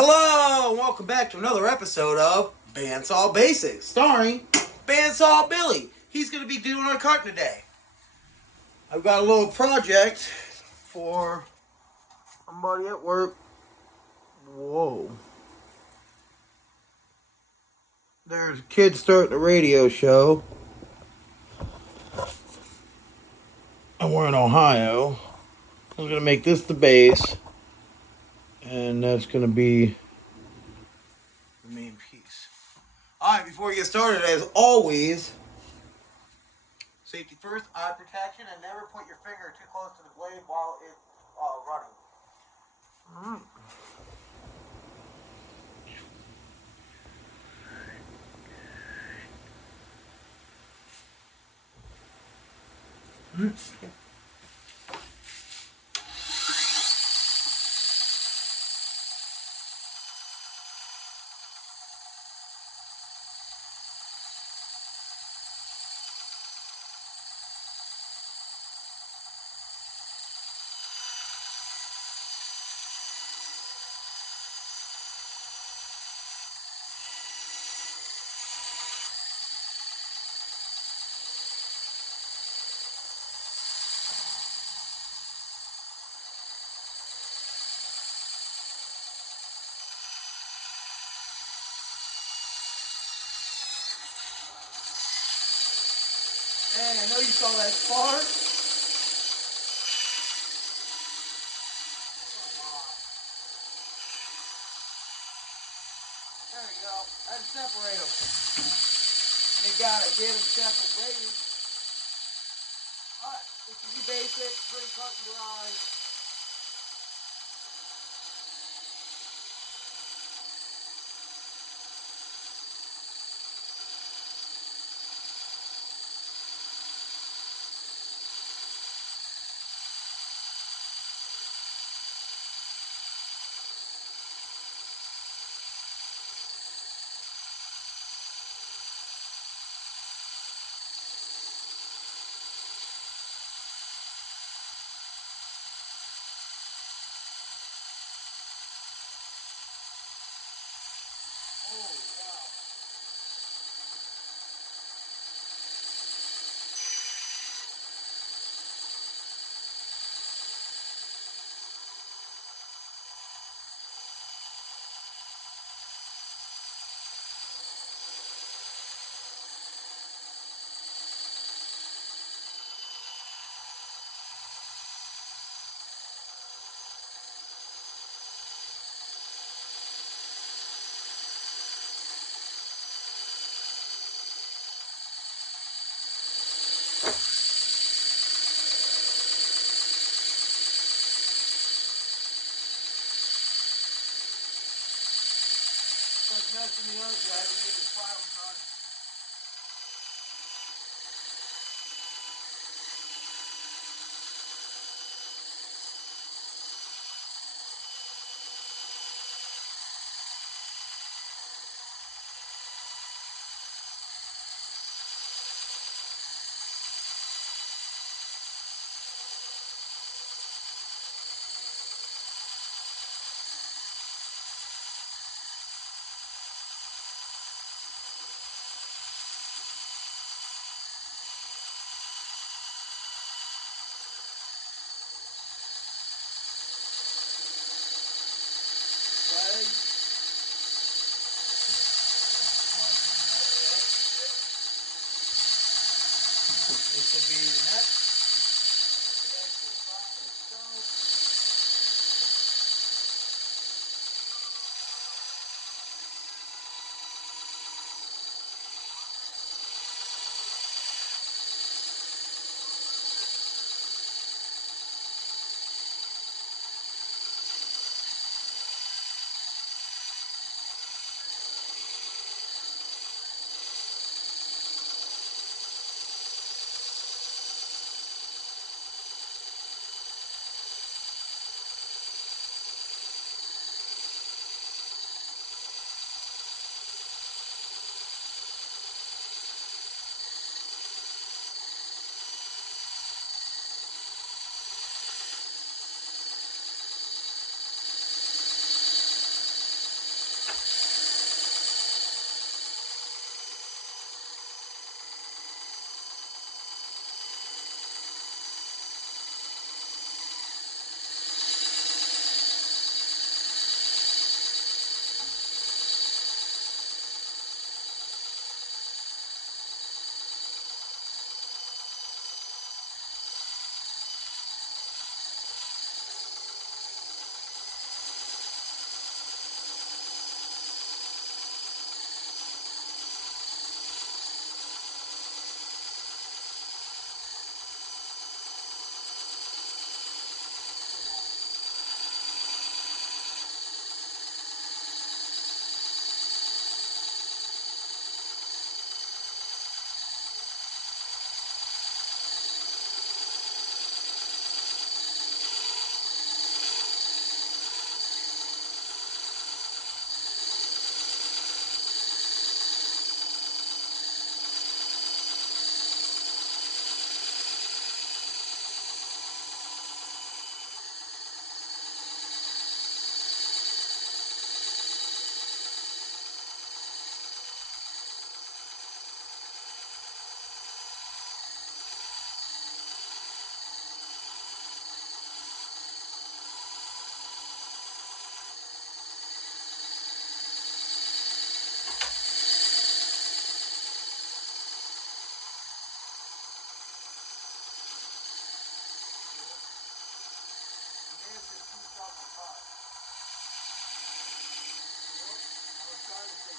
Hello, and welcome back to another episode of Bandsaw Basics, starring Bandsaw Billy. He's going to be doing our cutting today. I've got a little project for somebody at work. Whoa. There's a kid starting a radio show. And we're in Ohio. I'm going to make this the base. And that's going to be the main piece. Alright, before we get started, as always, safety first, eye protection, and never put your finger too close to the blade while it's running. Alright. Hey, I know you saw that spark. There we go. Had to separate them. You gotta get them separated. Alright, this is your basic, pretty cut and dry. Holy cow. It's messing me up, guys. I haven't made this file time.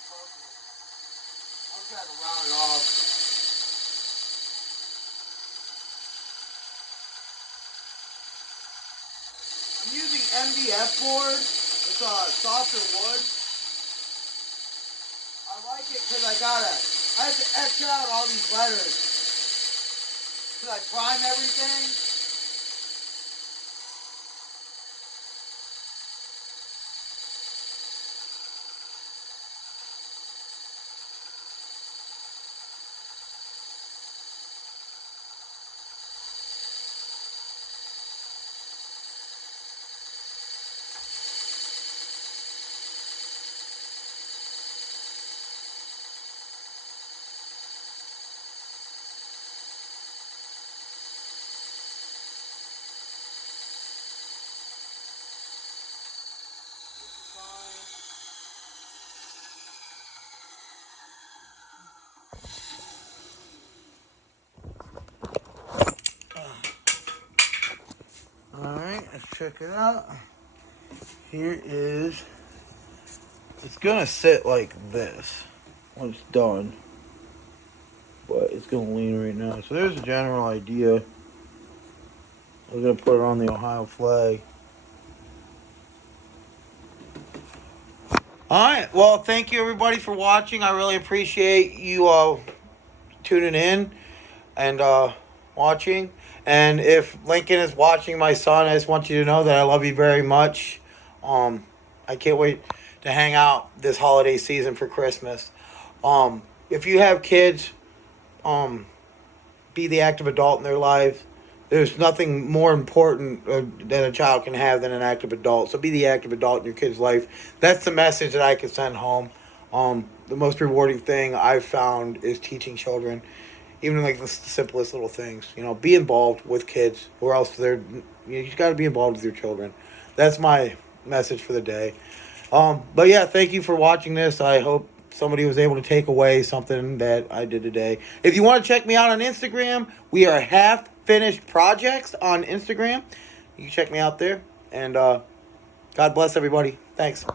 I'll try to round it off. I'm using MDF board. It's softer wood. I like it because I have to etch out all these letters. Because I prime everything. Alright, let's check it out. Here is, it's gonna sit like this when it's done, but it's gonna lean right now. So there's a general idea. We're gonna put it on the Ohio flag. Alright, well, thank you everybody for watching. I really appreciate you all tuning in and watching. And if Lincoln is watching, my son, I just want you to know that I love you very much. I can't wait to hang out this holiday season for Christmas. If you have kids, be the active adult in their life. There's nothing more important that a child can have than an active adult. So be the active adult in your kid's life. That's the message that I can send home. The most rewarding thing I've found is teaching children, even like the simplest little things. You know, be involved with kids, or else you just got to be involved with your children. That's my message for the day. But yeah, thank you for watching this. I hope somebody was able to take away something that I did today. If you want to check me out on Instagram, we are Half Finished Projects on Instagram. You can check me out there. And God bless everybody. Thanks.